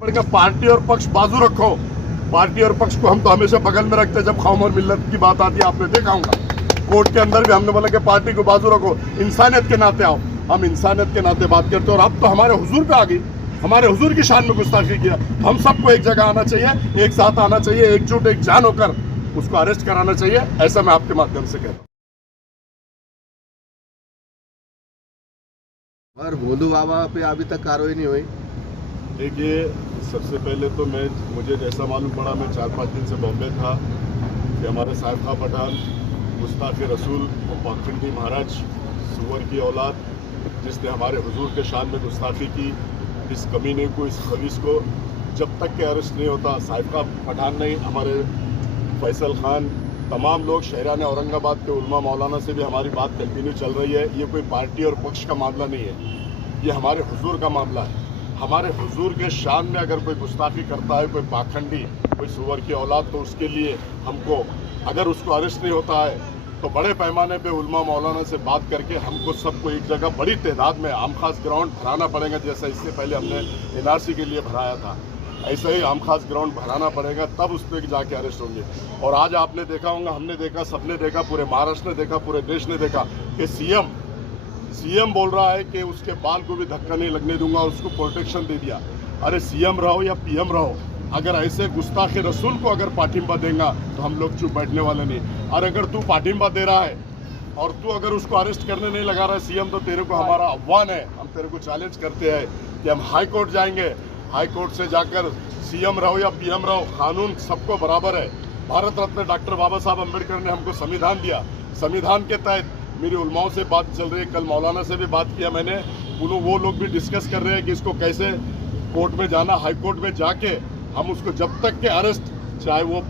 का पार्टी और पक्ष बाजू रखो। पार्टी और पक्ष को हम तो हमेशा बगल में रखते हैं जब कौम और मिल्लत की बात आती है। आपने देखा होगा कोर्ट के अंदर भी हमने बोला कि पार्टी को बाजू रखो, इंसानियत के नाते आओ। हम इंसानियत के नाते बात करते हैं और अब तो हमारे हुजूर पे आ गई, हमारे हुजूर की शान में गुस्ताखी किया। हम सबको एक जगह आना चाहिए, एक साथ आना चाहिए, एकजुट एक जान होकर उसको अरेस्ट कराना चाहिए, ऐसा मैं आपके माध्यम से कहता हूँ। और भोलू बाबा पे अभी तक कार्रवाई नहीं हुई। देखिए, सबसे पहले तो मुझे जैसा मालूम पड़ा, मैं 4-5 दिन से बॉम्बे था कि हमारे साहिब खां पठान गुस्ताखे रसूल और पाखंडी महाराज सुअर की औलाद जिसने हमारे हुजूर के शान में गुस्ताखी की, इस कमीने को, इस खबीस को जब तक के अरेस्ट नहीं होता, साहिब खां पठान नहीं, हमारे फैसल खान, तमाम लोग, शहरान औरंगाबाद के उलमा मौलाना से भी हमारी बात कंटिन्यू चल रही है। ये कोई पार्टी और पक्ष का मामला नहीं है, ये हमारे हुजूर का मामला है। हमारे हुजूर के शान में अगर कोई गुस्ताखी करता है, कोई पाखंडी, कोई सुअर की औलाद, तो उसके लिए हमको, अगर उसको अरेस्ट नहीं होता है तो बड़े पैमाने पे उलमा मौलाना से बात करके हमको सबको एक जगह बड़ी तादाद में आम खास ग्राउंड भराना पड़ेगा। जैसा इससे पहले हमने एनआरसी के लिए भराया था, ऐसे ही आम खास ग्राउंड भराना पड़ेगा, तब उस पर जाके अरेस्ट होंगे। और आज आपने देखा होगा, हमने देखा, सबने देखा, पूरे महाराष्ट्र ने देखा, पूरे देश ने देखा कि सीएम बोल रहा है कि उसके बाल को भी धक्का नहीं लगने दूंगा और उसको प्रोटेक्शन दे दिया। अरे सीएम रहो या पीएम रहो, अगर ऐसे गुस्ताखे रसूल को अगर पाठिंबा देगा तो हम लोग चुप बैठने वाले नहीं। और अगर तू पाठिंबा दे रहा है और तू अगर उसको अरेस्ट करने नहीं लगा रहा है सीएम, तो तेरे को हमारा आह्वान है, हम तेरे को चैलेंज करते हैं कि हम हाई कोर्ट जाएंगे। हाई कोर्ट से जाकर सीएम रहो या पीएम रहो, कानून सबको बराबर है। भारत रत्न डॉक्टर बाबा साहब अम्बेडकर ने हमको संविधान दिया, संविधान के तहत मेरी उलमाओं से बात चल रही है, कल मौलाना से भी बात किया मैंने, वो लोग भी डिस्कस कर रहे हैं कि इसको कैसे कोर्ट में जाना, हाई कोर्ट में जाके हम उसको जब तक के अरेस्ट, चाहे वो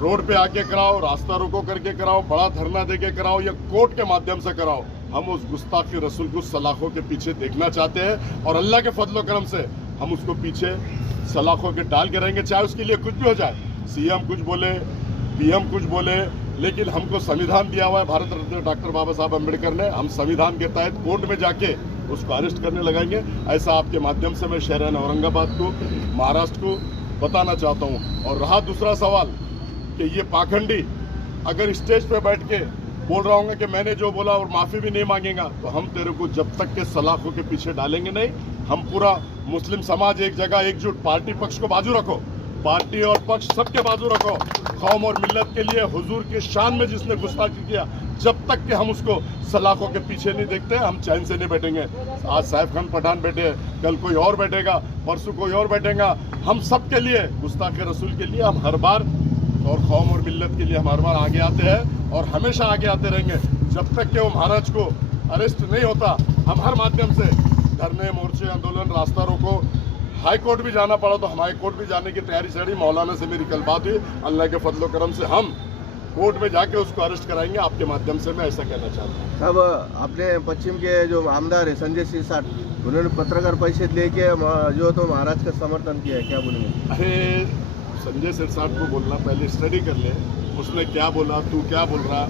रोड पे आके कराओ, रास्ता रोको करके कराओ, बड़ा धरना देके कराओ या कोर्ट के माध्यम से कराओ, हम उस गुस्ताखी रसूल को सलाखों के पीछे देखना चाहते हैं। और अल्लाह के फजल करम से हम उसको पीछे सलाखों के डाल के रहेंगे, चाहे उसके लिए कुछ भी हो जाए। सीएम कुछ बोले, पीएम कुछ बोले, लेकिन हमको संविधान दिया हुआ है भारत रत्न डॉक्टर बाबा साहब अम्बेडकर ने, हम संविधान के तहत कोर्ट में जाके उसको अरेस्ट करने लगाएंगे। ऐसा आपके माध्यम से मैं शहरान औरंगाबाद को, महाराष्ट्र को बताना चाहता हूँ। और रहा दूसरा सवाल कि ये पाखंडी अगर स्टेज पे बैठ के बोल रहा हूँ कि मैंने जो बोला और माफ़ी भी नहीं मांगेगा, तो हम तेरे को जब तक के सलाखों के पीछे डालेंगे नहीं। हम पूरा मुस्लिम समाज एक जगह एकजुट, पार्टी पक्ष को बाजू रखो, पार्टी और पक्ष सबके बाजू रखो। कौम और मिल्लत के लिए हुजूर के शान में जिसने गुस्ताखी किया, जब तक कि हम उसको सलाखों के पीछे नहीं देखते, हम चैन से नहीं बैठेंगे। आज साहिब खान पठान बैठे, कल कोई और बैठेगा, परसों कोई और बैठेगा। हम सब के लिए, गुस्ताखे रसूल के लिए हम हर बार, और कौम और मिल्लत के लिए हम हर बार आगे आते हैं और हमेशा आगे आते रहेंगे जब तक कि वो महाराज को अरेस्ट नहीं होता। हम हर माध्यम से धरने, मोर्चे, आंदोलन, रास्ता रोको, हाई कोर्ट भी जाना पड़ा तो हम हाई कोर्ट भी जाने की तैयारी चढ़ी। मौलाना से मेरी कल बात हुई, अल्लाह के फजलो करम से हम कोर्ट में जाके उसको अरेस्ट कराएंगे। आपके माध्यम से मैं ऐसा कहना चाहता हूँ। साहब, अपने पश्चिम के जो आमदार है संजय सिरसाट, उन्होंने पत्रकार परिषद लेके जो तो महाराज का समर्थन किया है, क्या बोलेंगे? अरे संजय सिरसाट को बोलना, पहले स्टडी कर ले, उसने क्या बोला, तू क्या बोल रहा,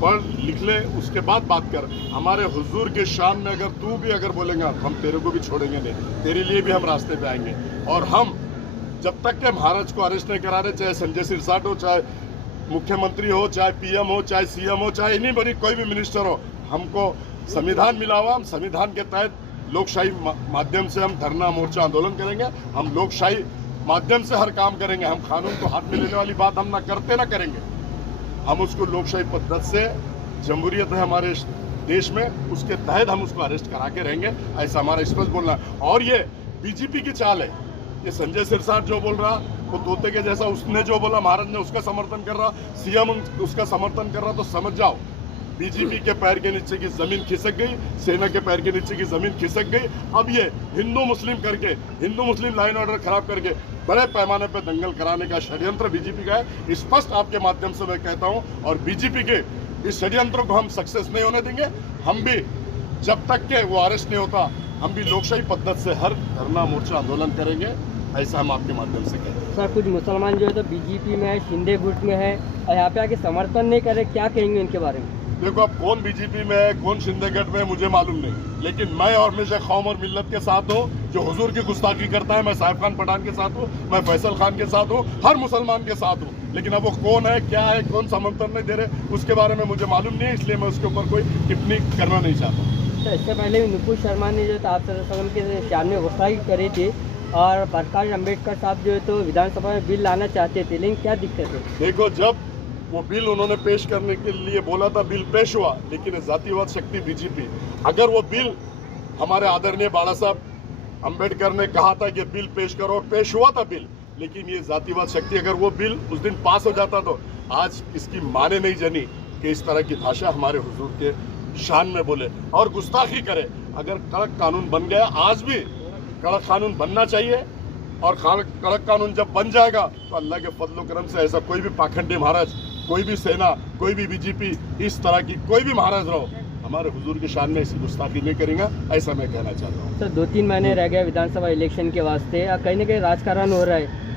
पढ़ लिख ले, उसके बाद बात कर। हमारे हुजूर के शान में अगर तू भी अगर बोलेगा, हम तेरे को भी छोड़ेंगे नहीं, तेरे लिए भी हम रास्ते पे आएंगे। और हम जब तक के महाराज को अरेस्ट नहीं करा रहे, चाहे संजय सिरसाट हो, चाहे मुख्यमंत्री हो, चाहे पीएम हो, चाहे सीएम हो, चाहे इन्हीं बड़ी कोई भी मिनिस्टर हो, हमको संविधान मिला हुआ, हम संविधान के तहत लोकशाही माध्यम से हम धरना, मोर्चा, आंदोलन करेंगे। हम लोकशाही माध्यम से हर काम करेंगे। हम कानून को हाथ में लेने वाली बात हम ना करते ना करेंगे। हम उसको लोकशाही पद्धति से, जमहूरियत है हमारे देश में, उसके तहत हम उसको अरेस्ट करा के रहेंगे, ऐसा हमारा स्पष्ट बोलना। और ये बीजेपी की चाल है, ये संजय सिरसाट जो बोल रहा, वो तोते के जैसा, उसने जो बोला महाराज ने उसका समर्थन कर रहा, सीएम उसका समर्थन कर रहा, तो समझ जाओ बीजेपी के पैर के नीचे की जमीन खिसक गई, सेना के पैर के नीचे की जमीन खिसक गई। अब ये हिंदू मुस्लिम करके, हिंदू मुस्लिम लाइन ऑर्डर खराब करके बड़े पैमाने पर दंगल कराने का षड्यंत्र बीजेपी का है, स्पष्ट आपके माध्यम से मैं कहता हूं। और बीजेपी के इस षड्यंत्र को हम सक्सेस नहीं होने देंगे। हम भी जब तक के वो अरेस्ट नहीं होता, हम भी लोकशाही पद्धति से हर धरना, मोर्चा, आंदोलन करेंगे, ऐसा हम आपके माध्यम से कहते हैं। सर, कुछ मुसलमान जो है तो बीजेपी में है, शिंदे गुट में है और यहाँ पे आके समर्थन नहीं कर रहे, क्या कहेंगे इनके बारे में? देखो अब कौन बीजेपी में है, कौन शिंदे गठ में है, मुझे मालूम नहीं, लेकिन मैं और हमेशा कौम और मिल्लत के साथ हूँ। जो हुजूर की गुस्ताखी करता है, मैं साहिब खान पठान के साथ हूँ, मैं फैसल खान के साथ हूँ, हर मुसलमान के साथ हूँ। लेकिन अब वो कौन है, क्या है, कौन सा मंत्र नहीं दे रहे, उसके बारे में मुझे मालूम नहीं है, इसलिए मैं उसके ऊपर कोई टिप्पणी करना नहीं चाहता। तो इससे पहले भी नुपुर शर्मा ने जो आप के शान में गुस्ताखी करी थी और प्रकाश अम्बेडकर साहब जो है तो विधानसभा में बिल लाना चाहते थे, लेकिन क्या दिक्कत है? देखो, जब वो बिल उन्होंने पेश करने के लिए बोला था, बिल पेश हुआ, लेकिन जातिवाद शक्ति बीजेपी, अगर वो बिल हमारे आदरणीय बाला साहब अम्बेडकर ने कहा था कि बिल पेश करो, और पेश हुआ था बिल, लेकिन ये जातिवाद शक्ति अगर वो बिल उस दिन पास हो जाता तो आज इसकी माने नहीं जनी कि इस तरह की भाषा हमारे हुजूर के शान में बोले और गुस्ताखी करे। अगर कड़क कानून बन गया, आज भी कड़क कानून बनना चाहिए, और कड़क कानून जब बन जाएगा तो अल्लाह के फजल करम से ऐसा कोई भी पाखंडी महाराज, कोई भी सेना, कोई भी बीजेपी, इस तरह की कोई भी महाराज रहो, हमारे हुजूर की शान में ऐसी गुस्ताखी नहीं करेंगे, ऐसा मैं कहना चाहता हूँ। सर 2-3 महीने रह गए विधानसभा इलेक्शन के वास्ते, कहीं ना कहीं राजकारण हो रहा है।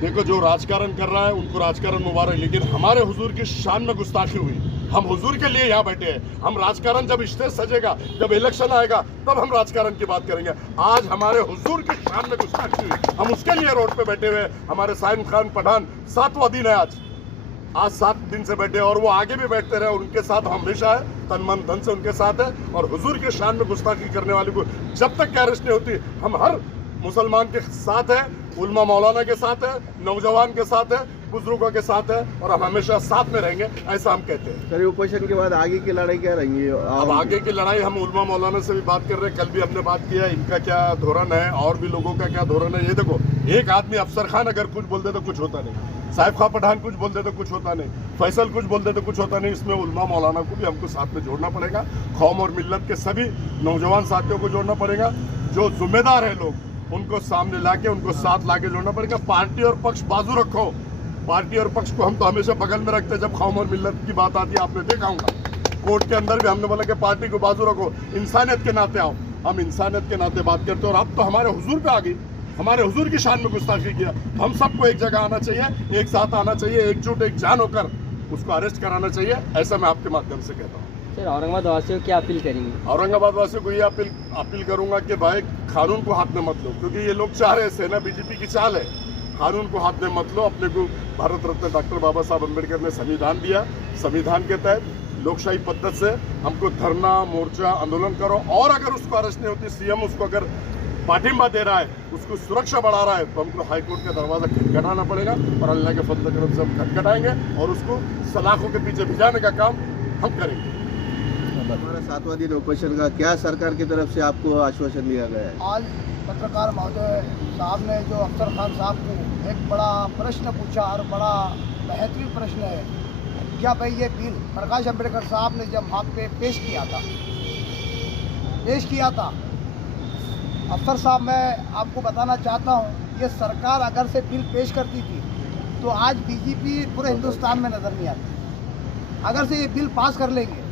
देखो, जो राजकारण कर रहा है उनको राजकारण मुबारक, लेकिन हमारे हुजूर की शान में गुस्ताखी हुई। हम हुजूर के लिए यहाँ बैठे हैं। हम राजकारण जब स्टेज सजेगा, जब इलेक्शन आएगा, तब हम राजकारण की बात करेंगे। आज हमारे हुजूर की शान में गुस्ताखी हुई, हम उसके लिए रोड पे बैठे हुए। हमारे साहिब खान पठान 7वां दिन है आज 7 दिन से बैठे, और वो आगे भी बैठते रहे, और उनके साथ हमेशा है, तन मन धन से उनके साथ है। और हुजूर के शान में गुस्ताखी करने वाले को जब तक अरेस्ट नहीं होती, हम हर मुसलमान के साथ है, उलमा मौलाना के साथ है, नौजवान के साथ है, बुजुर्गों के साथ है, और हम हमेशा साथ में रहेंगे, ऐसा हम कहते हैं। सर, ऑपरेशन के बाद आगे की लड़ाई क्या रहेंगी? अब आगे की लड़ाई हम उलमा मौलाना से भी बात कर रहे हैं, कल भी हमने बात किया, इनका क्या धोरण है और भी लोगों का क्या धोरण है। ये देखो, एक आदमी अफसर खान अगर कुछ बोल दे तो कुछ होता नहीं, साहिब खान पठान कुछ बोल दे तो कुछ होता नहीं, फैसल कुछ बोल दे तो कुछ होता नहीं। इसमें उलमा मौलाना को भी हमको साथ में जोड़ना पड़ेगा, कौम और मिल्लत के सभी नौजवान साथियों को जोड़ना पड़ेगा। जो जिम्मेदार है लोग, उनको सामने लाके, उनको साथ लाके जोड़ना पड़ेगा। पार्टी और पक्ष बाजू रखो, पार्टी और पक्ष को हम तो हमेशा बगल में रखते हैं। जब कौम और मिल्लत की बात आती है, आपने देखा होगा कोर्ट के अंदर भी हमने बोला कि पार्टी को बाजू रखो, इंसानियत के नाते आओ। हम इंसानियत के नाते बात करते हैं, और अब तो हमारे हुजूर पे आ गई, हमारे हुजूर की शान में गुस्ताखी किया। तो हम सबको एक जगह आना चाहिए, एक साथ आना चाहिए, एकजुट एक जान होकर उसको अरेस्ट कराना चाहिए, ऐसा मैं आपके माध्यम से कहता हूँ। सर औरंगाबाद वासियों को क्या अपील करेंगे? औरंगाबाद वासियों को ये अपील करूंगा कि भाई कानून को हाथ में मत लो, क्योंकि ये लोग चाह रहे हैं, सेना बीजेपी की चाल है, कानून को हाथ में मत लो। अपने को भारत रत्न डॉक्टर बाबा साहब अम्बेडकर ने संविधान दिया, संविधान के तहत लोकशाही पद्धति से हमको धरना, मोर्चा, आंदोलन करो, और अगर उसको अरेस्ट नहीं होती, सीएम उसको अगर पाठिंबा दे रहा है, उसको सुरक्षा बढ़ा रहा है, तो हमको हाईकोर्ट का दरवाजा खटखटाना पड़ेगा, और अल्लाह के फजल करम से हम खटखटाएंगे और उसको सलाखों के पीछे भिजाने का काम हम करेंगे। हमारा 7वां दिन ऑपरेशन का क्या सरकार की तरफ से आपको आश्वासन दिया गया है? आज पत्रकार महोदय साहब ने जो अफसर खान साहब को एक बड़ा प्रश्न पूछा, और बड़ा बेहतरीन प्रश्न है। क्या भाई ये बिल प्रकाश अम्बेडकर साहब ने जब वहाँ पे पेश किया था, अफसर साहब, मैं आपको बताना चाहता हूँ, ये सरकार अगर से बिल पेश करती थी तो आज बीजेपी पूरे हिंदुस्तान में नज़र नहीं आती। अगर से ये बिल पास कर लेंगे,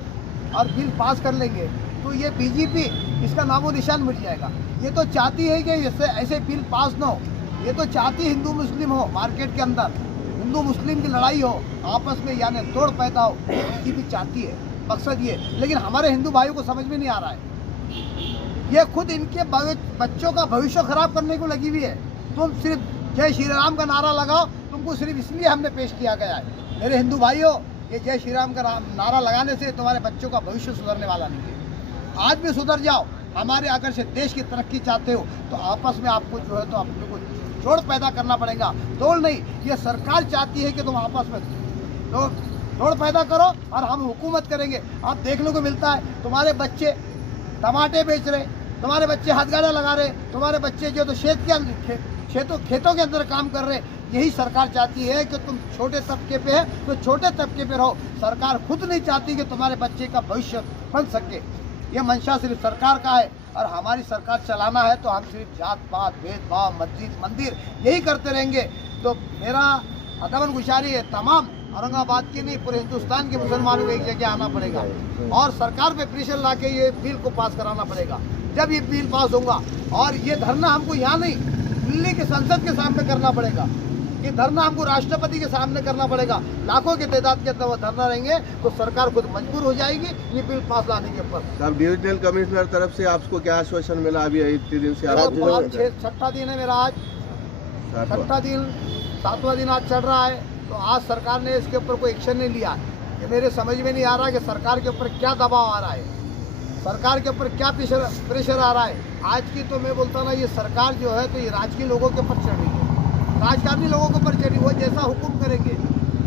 और बिल पास कर लेंगे, तो ये बीजेपी, इसका नामो निशान मिट जाएगा। ये तो चाहती है कि इससे ऐसे बिल पास ना हो, ये तो चाहती हिंदू मुस्लिम हो, मार्केट के अंदर हिंदू मुस्लिम की लड़ाई हो, आपस में यानी तोड़ पैदा हो, बीजेपी चाहती है, मकसद ये। लेकिन हमारे हिंदू भाइयों को समझ में नहीं आ रहा है, ये खुद इनके बच्चों का भविष्य खराब करने को लगी हुई है। तुम सिर्फ जय श्री राम का नारा लगाओ, तुमको सिर्फ इसलिए हमने पेश किया गया है। मेरे हिंदू भाइयों, ये जय श्री राम का नारा लगाने से तुम्हारे बच्चों का भविष्य सुधरने वाला नहीं है। आज भी सुधर जाओ। हमारे अगर से देश की तरक्की चाहते हो तो आपस में आपको जो है तो अपने को जोड़ पैदा करना पड़ेगा, तोड़ नहीं। ये सरकार चाहती है कि तुम आपस में जोड़ पैदा करो, और हम हुकूमत करेंगे। आप देखने को मिलता है, तुम्हारे बच्चे टमाटे बेच रहे, तुम्हारे बच्चे हथगाड़ा लगा रहे, तुम्हारे बच्चे जो तो खेतों के अंदर काम कर रहे। यही सरकार चाहती है कि तुम छोटे तबके पे है तो छोटे तबके पे रहो। सरकार खुद नहीं चाहती कि तुम्हारे बच्चे का भविष्य बन सके। ये मंशा सिर्फ सरकार का है, और हमारी सरकार चलाना है तो हम सिर्फ जात पात, भेदभाव, मस्जिद, मंदिर यही करते रहेंगे। तो मेरा अदमन गुजारी है, तमाम औरंगाबाद के नहीं पूरे हिंदुस्तान के मुसलमानों को एक जगह आना पड़ेगा, और सरकार पे प्रेशर ला के ये बिल को पास कराना पड़ेगा। जब ये बिल पास होगा, और ये धरना हमको यहाँ नहीं, दिल्ली के संसद के सामने करना पड़ेगा। कि धरना हमको राष्ट्रपति के सामने करना पड़ेगा, लाखों की तादाद के अंदर वो धरना रहेंगे तो सरकार खुद मजबूर हो जाएगी ये बिल पास लाने के ऊपर। साहब डिविजनल कमिश्नर तरफ से आपको क्या आश्वासन मिला अभी इतने दिन से? छठा दिन है मेरा आज, छठा दिन, 7वां दिन आज चल रहा है। तो आज सरकार ने इसके ऊपर कोई एक्शन नहीं लिया। ये मेरे समझ में नहीं आ रहा कि सरकार के ऊपर क्या दबाव आ रहा है, सरकार के ऊपर क्या प्रेशर आ रहा है। आज की तो मैं बोलता ना, ये सरकार जो है तो ये राजकीय लोगों के ऊपर चढ़ रही है, राजकारणी लोगों के ऊपर चढ़ी, वो जैसा हुक्म करेंगे।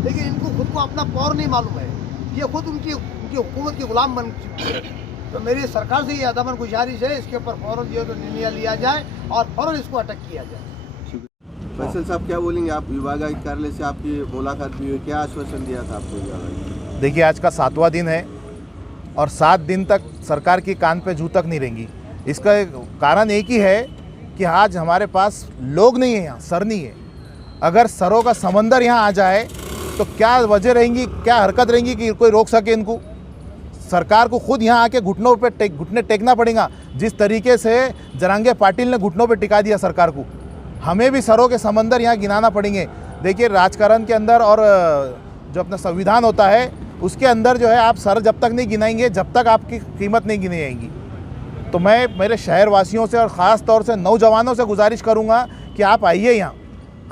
लेकिन इनको खुद को अपना पावर नहीं मालूम है, ये खुद उनकी हुकूमत के गुलाम बन चुके हैं। तो मेरी सरकार से ये अदमन गुजारिश है, इसके ऊपर फौरन जो है तो निर्णय लिया जाए और फौरन इसको अटक किया जाए। फैसल साहब क्या बोलेंगे? आप विभागायुक्त कार्यालय से आपकी मुलाकात भी हुई, क्या आश्वासन दिया था आपको विभागायुक्त? देखिए, आज का 7वां दिन है और 7 दिन तक सरकार की कान पे जू तक नहीं रहेंगी। इसका कारण एक ही है कि आज हमारे पास लोग नहीं है, यहाँ सर नहीं है। अगर सरों का समंदर यहाँ आ जाए तो क्या वजह रहेंगी, क्या हरकत रहेंगी कि कोई रोक सके इनको? सरकार को खुद यहाँ आके घुटने टेकना पड़ेगा। जिस तरीके से जरांगे पाटिल ने घुटनों पे टिका दिया सरकार को, हमें भी सरों के समंदर यहाँ गिनाना पड़ेंगे। देखिए, राजकारण के अंदर और जो अपना संविधान होता है उसके अंदर जो है, आप सर जब तक नहीं गिनाएंगे, जब तक आपकी कीमत नहीं गिनी जाएगी। तो मैं मेरे शहरवासियों से और ख़ास तौर से नौजवानों से गुजारिश करूँगा कि आप आइए यहाँ,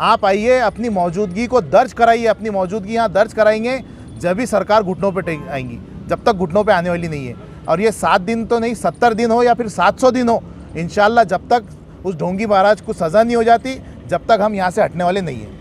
आप आइए, अपनी मौजूदगी को दर्ज कराइए। अपनी मौजूदगी यहाँ दर्ज कराएंगे जब भी सरकार घुटनों पे टेक आएंगी, जब तक घुटनों पे आने वाली नहीं है। और ये 7 दिन तो नहीं, 70 दिन हो या फिर 700 दिन हो, इंशाल्लाह जब तक उस ढोंगी महाराज को सज़ा नहीं हो जाती, जब तक हम यहाँ से हटने वाले नहीं हैं।